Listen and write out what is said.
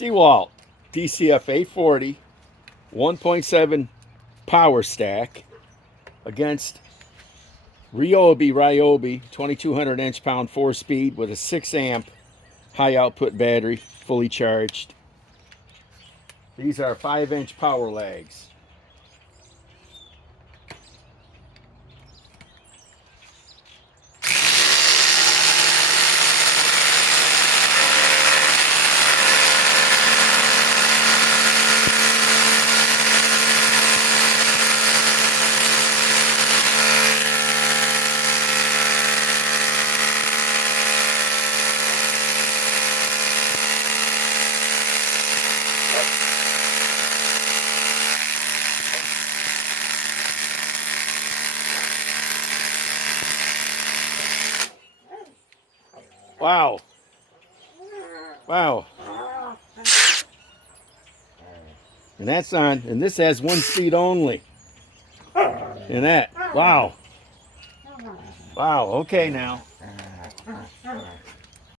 DEWALT DCF 840 1.7 Power Stack against RYOBI 2200 inch-pound 4-speed with a 6 amp high output battery, fully charged. These are 5-inch power lags. Wow. Wow. And that's on, and this has 1 speed only. And that, wow. Wow, okay now.